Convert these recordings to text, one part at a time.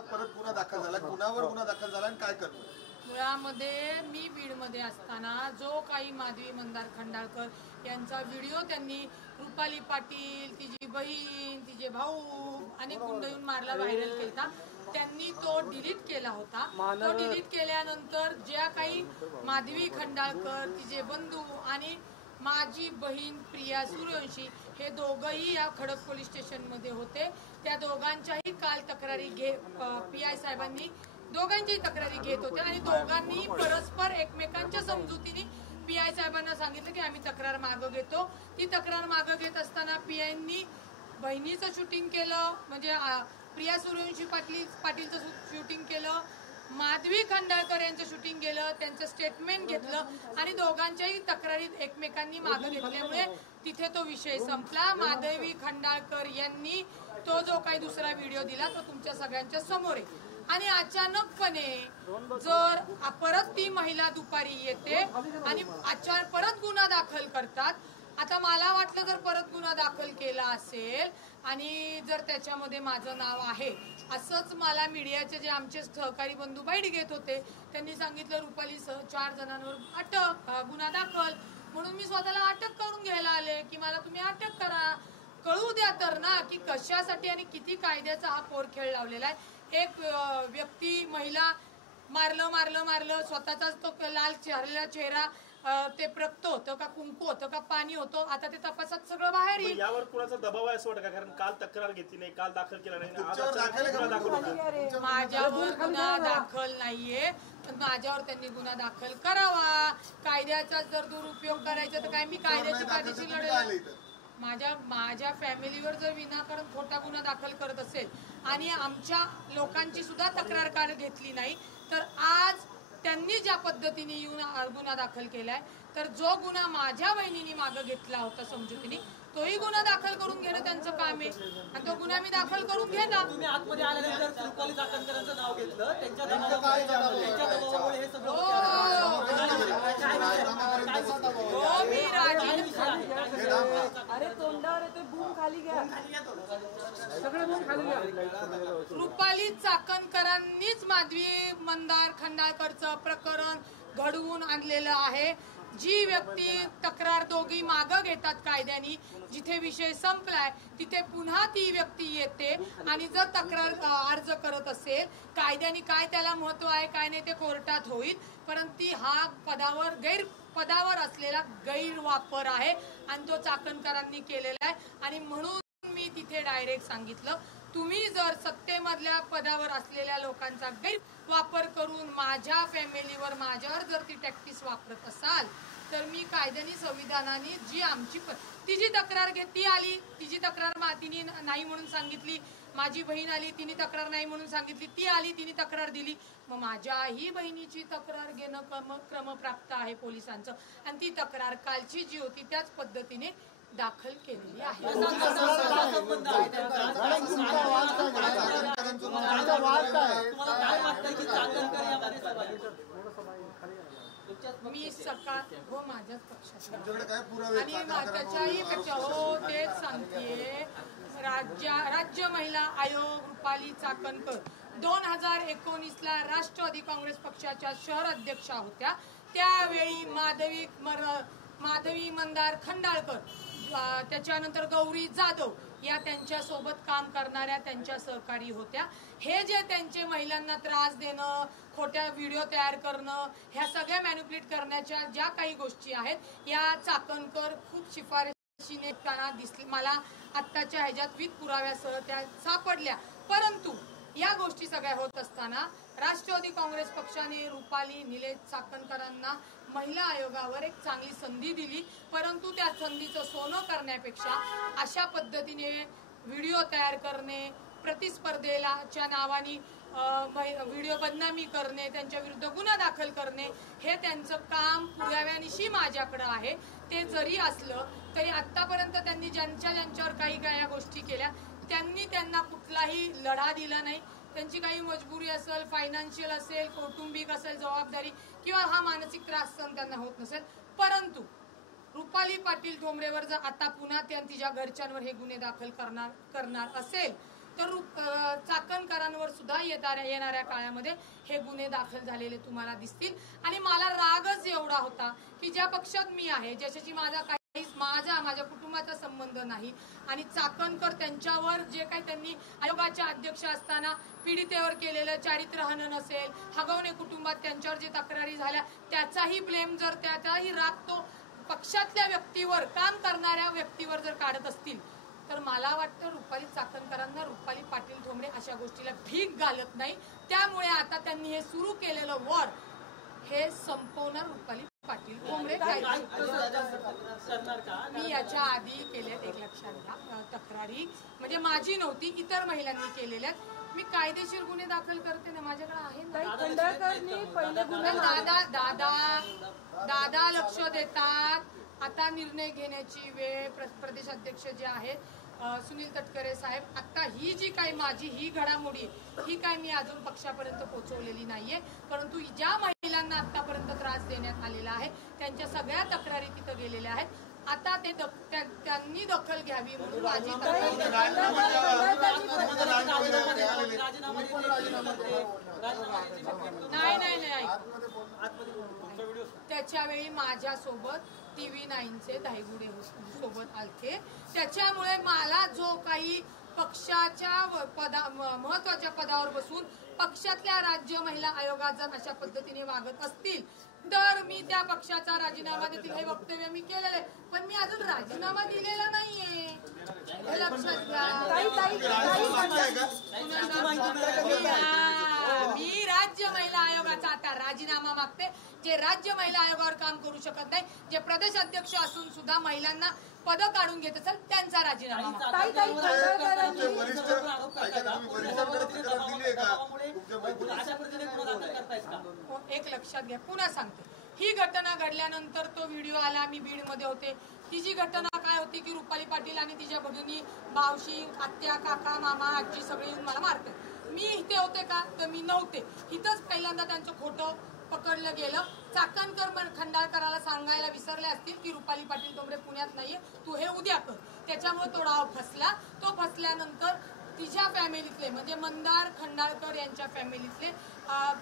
परत गुन्हा दाखल झाला, कुणावर गुन्हा दाखल झाला आणि काय करतो? मुळामध्ये मी बीडमध्ये असताना जो काही माधवी मंदार खंडाळकर यांचा व्हिडिओ त्यांनी रुपाली पाटील, तिची बहीण, तिचे भाऊ अनेक गुंड येऊन मारला व्हायरल केला, त्यांनी तो डिलीट केला होता. तो डिलीट केल्यानंतर ज्या काही माधवी खंडाळकर, तिचे बंधू आणि माझी बहीण प्रिया सूर्यवंशी हे दोघंही या खडक पोलीस स्टेशनमध्ये होते. त्या दोघांच्याही काल तक्रारी PI साहेबांनी दोघांची तक्रारी घेत होते आणि दोघांनी परस्पर एकमेकांच्या समजुतीने PI साहेबांना सांगितलं की आम्ही तक्रार मागं घेतो. ती तक्रार मागं घेत असताना PIंनी बहिणीचं शूटिंग केलं, म्हणजे प्रिया सूर्यवंशी पाटीलचं शूटिंग केलं, माधवी खंडाळकर यांचं शूटिंग केलं, त्यांचं स्टेटमेंट घेतलं आणि दोघांच्याही तक्रारीत एकमेकांनी मागं घेतल्यामुळे तिथे तो विषय संपला. माधवी खंडाळकर यांनी तो जो काही दुसरा व्हिडिओ दिला तो तुमच्या सगळ्यांच्या समोर आहे आणि अचानकपणे जर परत ती महिला दुपारी येते आणि परत गुन्हा दाखल करतात. आता मला वाटलं जर परत गुन्हा दाखल केला असेल आणि जर त्याच्यामध्ये माझं नाव आहे असंच मला मीडियाचे जे आमचे सहकारी बंधू बाईट घेत होते त्यांनी सांगितलं रुपालीसह 4 जणांवर अटक, गुन्हा दाखल. म्हणून मी स्वतःला अटक करून घ्यायला आले की मला तुम्ही अटक करा, कळू द्या तर ना की कशासाठी आणि किती कायद्याचा हा पोरखेळ लावलेला आहे. एक व्यक्ती महिला मारलं स्वतःचाच तो लाल चेहरा ते प्रगत होतं का कुंकू होतं का पाणी होतं, आता ते तपासात सगळं बाहेर येईल. यावर कुणाचा दबाव आहे असं वाटतं का? कारण काल तक्रार घेतली नाही, काल दाखल केला नाही, माझ्यावर गुन्हा दाखल नाहीये, पण माझ्यावर त्यांनी गुन्हा दाखल करावा. कायद्याचा जर दुरुपयोग करायचा तर काय मी कायद्याची पाठीशी लढेल. माझ्या फॅमिलीवर जर विनाकारण खोटा गुन्हा दाखल करत असेल आणि आमच्या लोकांची सुद्धा तक्रार घेतली नाही तर आज त्यांनी ज्या पद्धतीने येऊन गुन्हा दाखल केलाय तर जो गुन्हा माझ्या बहिणीने मागे घेतला होता समजुतीने तोही गुन्हा दाखल करून घेणं त्यांचं काम आहे आणि तो गुन्हा मी दाखल करून घेणार. तुम्ही आतमध्ये आल्यानंतर रुपाली चाकणकरांचं नाव घेतलं, त्यांच्या दबावामुळे हे सगळं मी राजी. अरे तोंडावर येतोय, बूम खाली घ्या, सगळे बूम खाली घ्या. रुपाली चाकणकरांनीच माधवी मंदार खंडाळकरचं प्रकरण घडवून आणलेलं आहे. जी व्यक्ती तक्रार दोघी मागं घेतात कायद्याने, जिथे विषय संपलाय तिथे पुन्हा ती व्यक्ती येते आणि जर तक्रार अर्ज करत असेल कायद्याने काय त्याला महत्व आहे काय नाही ते कोर्टात होईल, परंतु हा पदावर असलेला गैरवापर आहे आणि तो चाकणकरांनी केलेला आहे. आणि म्हणून मी तिथे डायरेक्ट सांगितलं तुम्ही जर सत्तेमधल्या पदावर असलेल्या लोकांचा गैरवापर करून माझ्या फॅमिलीवर माझ्यावर जर ती टॅक्टिस वापरत असाल तर मी कायद्याने संविधानाने जी आमची तिची तक्रार ती आली, तिची तक्रार तिने नाही म्हणून सांगितली, माझी बहीण आली तिने तक्रार नाही म्हणून सांगितली, ती आली तिने तक्रार दिली, मग माझ्याही बहिणीची तक्रार घेणं क्रमप्राप्त आहे पोलिसांचं आणि ती तक्रार कालची जी होती त्याच पद्धतीने दाखल केलेली आहे. मी हो माझ्याच पक्षात आणि त्याच्याही पेक्षा हो तेच सांगते. राज्य महिला आयोग रुपाली चाकणकर 2019ला राष्ट्रवादी काँग्रेस पक्षाच्या शहर अध्यक्षा होत्या. त्यावेळी माधवी मंदार खंडाळकर, त्याच्यानंतर गौरी जाधव या त्यांच्या सोबत काम करणाऱ्या त्यांच्या सहकारी होत्या. हे जे त्यांचे महिलांना त्रास देणं, खोट्या व्हिडिओ तयार करणं, ह्या सगळ्या मॅनिप्युलेट करण्याच्या ज्या काही गोष्टी आहेत या चाकणकर खूप शिफारशीने दिसली मला आत्ताच्या ह्याच्यात विथ पुराव्यासह त्या सापडल्या. परंतु या गोष्टी सगळ्या होत असताना राष्ट्रवादी काँग्रेस पक्षाने रुपाली निलेश चाकणकरांना महिला आयोगावर एक चांगली संधी दिली, परंतु त्या संधीचं सोनं करण्यापेक्षा अशा पद्धतीने व्हिडिओ तयार करणे, प्रतिस्पर्धेच्या नावाने व्हिडिओ बदनामी करणे, त्यांच्या विरुद्ध गुन्हा दाखल करणे हे त्यांचं काम पुराव्यानिशी माझ्याकडे आहे. ते जरी असलं तरी आतापर्यंत त्यांनी ज्यांच्यावर काही या गोष्टी केल्या त्यांनी त्यांना कुठलाही लढा दिला नाही. त्यांची काही मजबुरी असेल, फायनान्शियल असेल, कौटुंबिक असेल जबाबदारी किंवा हा मानसिक त्रास सहन त्यांना होत नसेल, परंतु रुपाली पाटील ठोंबरेवर जर आता पुन्हा तिच्या घरच्यांवर हे गुन्हे दाखल करणार असेल तर चाकणकरांवर सुद्धा येणाऱ्या काळामध्ये हे गुन्हे दाखल झालेले तुम्हाला दिसतील. आणि मला रागच एवढा होता की ज्या पक्षात मी आहे, ज्याच्याशी माझ्या कुटुंबाचा संबंध नाही, आणि चाकणकर त्यांच्यावर जे काही त्यांनी आयोगाच्या अध्यक्ष असताना पीडितेवर केलेलं चारित्र्यहनन असेल, हगवणे कुटुंबात त्यांच्यावर जे तक्रारी झाल्या त्याचाही ब्लेम जर त्याचाही राग तो पक्षातल्या व्यक्तीवर, काम करणाऱ्या व्यक्तीवर जर काढत असतील, तर मला वाटतं रुपाली चाकणकरांना रुपाली पाटील ठोंबरे अशा गोष्टीला भीक घालत नाही. त्यामुळे आता त्यांनी हे सुरू केलेलं वॉर हे संपवणार रुपाली पाटील ठोंबरे. मी याच्या आधी केल्यात 1 लक्षात घ्या तक्रारी, म्हणजे माझी नव्हती, इतर महिलांनी केलेल्या. मी कायदेशीर गुन्हे दाखल करते ना, माझ्याकडे आहे दादा लक्ष देतात. आता निर्णय घेण्याची वेळ प्रदेशाध्यक्ष जे आहेत सुनील तटकरे साहेब, आता ही जी काही माझी ही घडामोडी ही काय मी अजून पक्षापर्यंत पोहोचवलेली नाहीये, परंतु ज्या महिलांना आतापर्यंत त्रास देण्यात आलेला आहे त्यांच्या सगळ्या तक्रारी तिथं गेलेल्या आहेत. आता ते त्यांनी दखल घ्यावी म्हणून माझी नाही. त्याच्यावेळी माझ्यासोबत TV9चे धायगुडे सोबत आलते. त्याच्यामुळे मला जो काही पक्षाच्या महत्वाच्या पदावर बसून पक्षातल्या राज्य महिला आयोगात जर अशा पद्धतीने वागत असतील तर मी त्या पक्षाचा राजीनामा देतील हे वक्तव्य मी केलेलं आहे. पण मी अजून राजीनामा दिलेला नाहीये, हे लक्षात घ्या. मी राज्य महिला आयोगाचा आता राजीनामा मागते. जे राज्य महिला आयोगावर काम करू शकत नाही, जे प्रदेश अध्यक्ष असून सुद्धा महिलांना पद काढून घेत असेल त्यांचा राजीनामा. एक लक्षात घ्या, पुन्हा सांगते, ही घटना घडल्यानंतर तो व्हिडिओ आला, मी बीडमध्ये होते. ती जी घटना काय होती की रुपाली पाटील आणि तिच्या भगिनी मावशी, आत्या, काका, मामा, आजी सगळे येऊन मला मारतात. मी इथे होते का? तर मी नव्हते. इथंच पहिल्यांदा त्यांचं खोटं पकडलं गेलं. चाकणकर खंडाळकराला सांगायला विसरले असतील की रुपाली पाटील ठोंबरे पुण्यात नाहीये, तू हे उद्या कर. त्याच्यामुळे तो डाव फसला. तो फसल्यानंतर तिच्या फॅमिलीतले म्हणजे मंदार खंडाळकर यांच्या फॅमिलीतले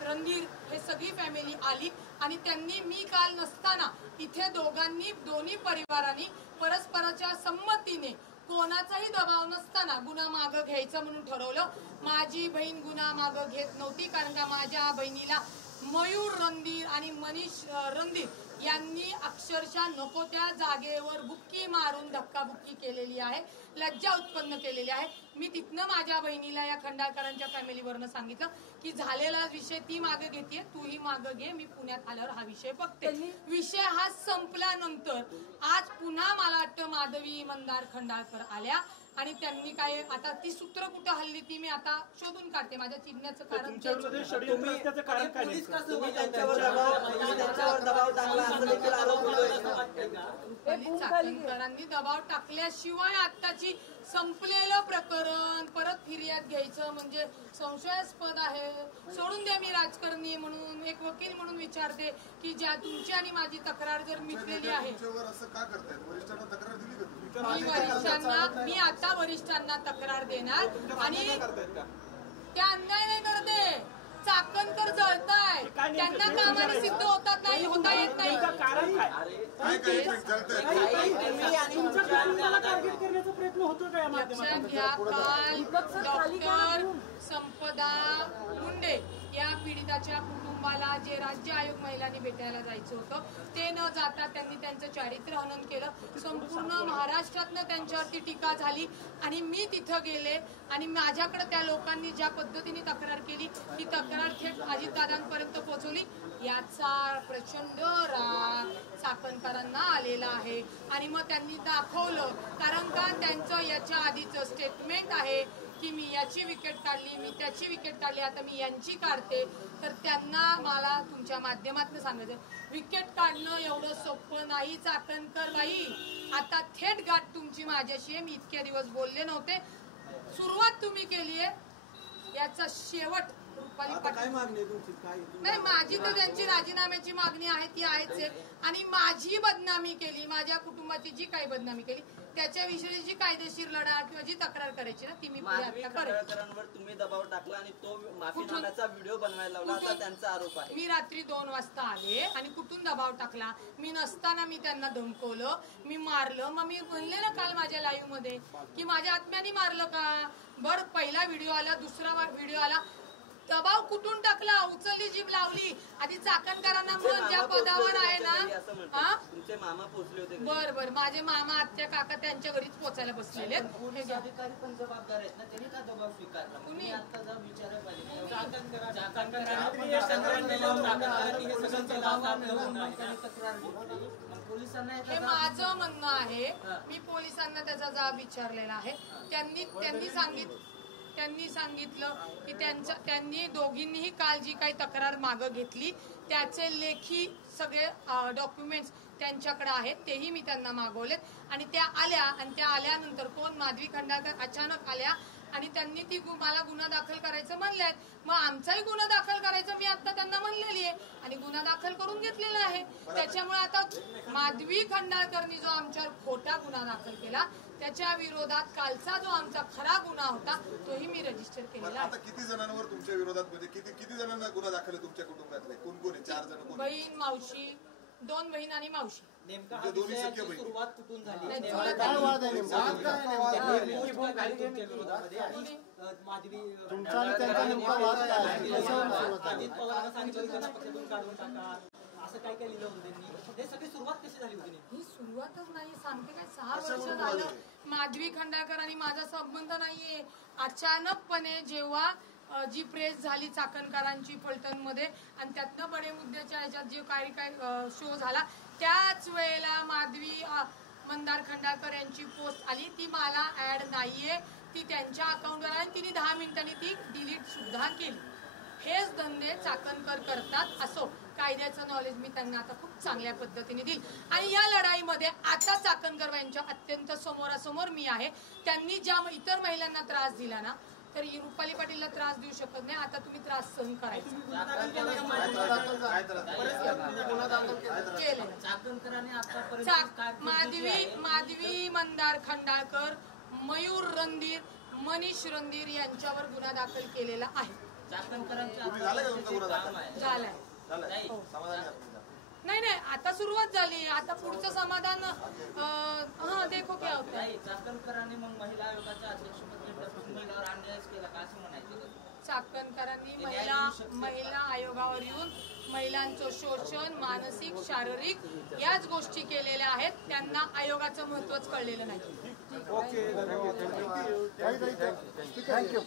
रणधीर हे सगळी फॅमिली आली आणि त्यांनी मी काल नसताना इथे दोन्ही परिवारांनी परस्पराच्या संमतीने कोणाचाही दबाव नसताना गुन्हा मागं घ्यायचं म्हणून ठरवलं. माझी बहीण गुन्हा मागं घेत नव्हती, कारण का माझ्या बहिणीला मयूर रणधीर आणि मनीष रणधीर यांनी अक्षरशः नको त्या जागेवर बुक्की मारून धक्काबुक्की केलेली आहे, लज्जा उत्पन्न केलेली आहे. मी तिथनं माझ्या बहिणीला या खंडाळकरांच्या फॅमिलीवरनं सांगितलं की झालेला विषय ती मागे घेते, तूही मागे घे, मी पुण्यात आल्यावर हा विषय बघते. विषय हा संपल्यानंतर आज पुन्हा मला वाटतं माधवी मंदार खंडाळकर आल्या आणि त्यांनी काय आता ती सूत्र कुठं हल्ली ती मी आता शोधून काढते. माझ्या चिडण्याचं कारण चाकणकरांनी दबाव टाकल्याशिवाय आताची संपलेलं प्रकरण परत फिर्याद घ्यायचं म्हणजे संशयास्पद आहे. सोडून द्या, मी राजकारणी म्हणून एक वकील म्हणून विचारते की ज्या तुमची आणि माझी तक्रार जर मिटलेली आहे, मी आता वरिष्ठांना तक्रार देणार आणि त्या अन्याय नाही करते. चाकणकर जळताय, त्यांना कामाने सिद्ध होतात नाही, होता येत नाही. लक्षात घ्या, काल डॉक्टर संपदा मुंडे या पीडिताच्या कुटुंबाला जे राज्य आयोग महिलांनी भेटायला जायचं होतं ते न जाता त्यांनी त्यांचं चारित्र्यहनन केलं. संपूर्ण महाराष्ट्रातनं त्यांच्यावरती टीका झाली आणि मी तिथं गेले आणि माझ्याकडे त्या लोकांनी ज्या पद्धतीने तक्रार केली ती तक्रार थेट अजितदादांपर्यंत पोहोचवली. याचा प्रचंड राग चाकणकरांना आलेला आहे आणि मग त्यांनी दाखवलं, कारण का त्यांचं याच्या आधीचं स्टेटमेंट आहे की मी याची विकेट काढली, मी त्याची विकेट काढली, आता मी यांची काढते. तर त्यांना मला तुमच्या माध्यमातून सांगायचं, विकेट काढणं एवढं सोपं नाही चाकणकर बाई. आता थेट गाठ तुमची माझ्याशी आहे. मी इतक्या दिवस बोलले नव्हते, सुरुवात तुम्ही केली आहे, याचा शेवट रुपाली पाटील. नाही, माझी तर त्यांची राजीनाम्याची मागणी आहे ती आहेच आहे आणि माझी बदनामी केली, माझ्या कुटुंबाची जी काही बदनामी केली त्याच्याविषयी जी कायदेशीर लढा किंवा जी तक्रार करायची ना ती मी पुढे माधवी आता करेन. खंडाळकरांवर तुम्ही दबाव टाकला आणि तो कुठून? माफीनाम्याचा व्हिडिओ बनवायला लावला असा कुठून? त्यांचा आरोप आहे. मी रात्री 2 वाजता आले आणि कुठून दबाव टाकला? मी नसताना मी त्यांना धमकवलं, मी मारलं. मग मी म्हणले ना काल माझ्या लाईव्ह मध्ये की माझ्या आत्म्याने मारलं का? बर पहिला व्हिडिओ आला, दुसरा व्हिडिओ आला, दबाव कुठून टाकला? उचलली जीभ लावली. आधी चाकणकरांना म्हणून ज्या पदावर आहे ना, हा तुमचे मामा पोहोचले होते घरी. बर बर माझे मामा आत्या काका त्यांच्या घरीच पोचायला बसलेले आहेत. पोलीस अधिकारी पण जबाबदार आहेत ना, त्यांनी का दबाव स्वीकारला? कुणी? तुम्ही आता जर विचारलं पाहिजे पोलिसांना हे माझं म्हणणं आहे. मी पोलिसांना त्याचा जाब विचारलेला आहे. त्यांनी सांगितलं की त्यांनी दोघींनीही काल जी काही तक्रार मागं घेतली त्याचे लेखी सगळे डॉक्युमेंट्स त्यांच्याकडे आहेत, तेही मी त्यांना मागवलेत. आणि त्या आल्या आणि त्या आल्यानंतर कोण माधवी खंडाळकर अचानक आल्या आणि त्यांनी मला गुन्हा दाखल करायचं म्हणल्यात. मग आमचाही गुन्हा दाखल करायचं मी आता त्यांना म्हणलेली आहे आणि गुन्हा दाखल करून घेतलेला आहे. त्याच्यामुळे आता माधवी खंडाळकरनी जो आमच्यावर खोटा गुन्हा दाखल केला त्याच्या विरोधात कालचा जो आमचा खरा गुन्हा होता तोही मी रजिस्टर केलेला आता किती जणांवर तुमच्या विरोधात म्हणजे किती जणांना गुन्हा दाखल आहे तुमच्या कुटुंबातले? कोण कोण आहे? 4 जण कोण? बहीण, मावशी, 2 बहीण आणि मावशी. नेमका म्हणजे दोन्ही सख्या विषयाची बहिणी. सुरुवात कुठून झाली? नाही, नेमका चुलत काय आहे. वाद आहे नेमका? पोस्ट काय झाली तुमच्या विरोधामध्ये? आणि माधवी तुमचा आणि त्यांचा नेमका वाद काय आहे? कशावरून सुरुवात झाली? अजित पवारांना सांगितलं की त्यांना पक्षातून काढून टाका, असं काय काय लिहिलं होतं त्यांनी. हे सगळी सुरुवात कशी झाली होती? ही सुरुवातच नाही, सांगते काय 6 वर्ष झालं माधवी खंडाळकर आणि माझा संबंध नाहीये. अचानकपणे जेव्हा जी प्रेस झाली चाकणकरांची फलटणमध्ये आणि त्यातनं बडे मुद्द्याच्या ह्याच्यात जे काय शो झाला त्याच वेळेला माधवी मंदार खंडाळकर यांची पोस्ट आली. ती मला ऍड नाहीये, ती त्यांच्या अकाउंटवर आहे. तिने 10 मिनिटांनी ती डिलीट सुद्धा केली. हेच धंदे चाकणकर करतात. असो, कायद्याचं नॉलेज मी त्यांना आता खूप चांगल्या पद्धतीने देईल. आणि या लढाईमध्ये आता चाकणकर यांच्या अत्यंत समोरासमोर मी आहे. त्यांनी ज्या इतर महिलांना त्रास दिला ना, तर रुपाली पाटीलला त्रास देऊ शकत नाही. आता तुम्ही त्रास सहन करायचा केलं. माधवी मंदार खंडाळकर, मयूर रणधीर, मनीष रणधीर यांच्यावर गुन्हा दाखल केलेला आहे. तुम्ही झालं का तुमचा गुन्हा दाखल? झालाय. झालंय? समाधानी आहात तुम्ही? नाही आता सुरुवात झाली. आता पुढचं समाधान हा देखो क्या होता है. चाकणकरांनी मग महिला आयोगाच्या अध्यक्षपदी महिलावर अन्यायच केला का असं म्हणायचं? चाकणकरांनी महिला आयोगावर येऊन महिलांचं शोषण, मानसिक, शारीरिक याच गोष्टी केलेल्या आहेत. त्यांना आयोगाचं महत्वच कळलेलं नाही. Okay, thank you.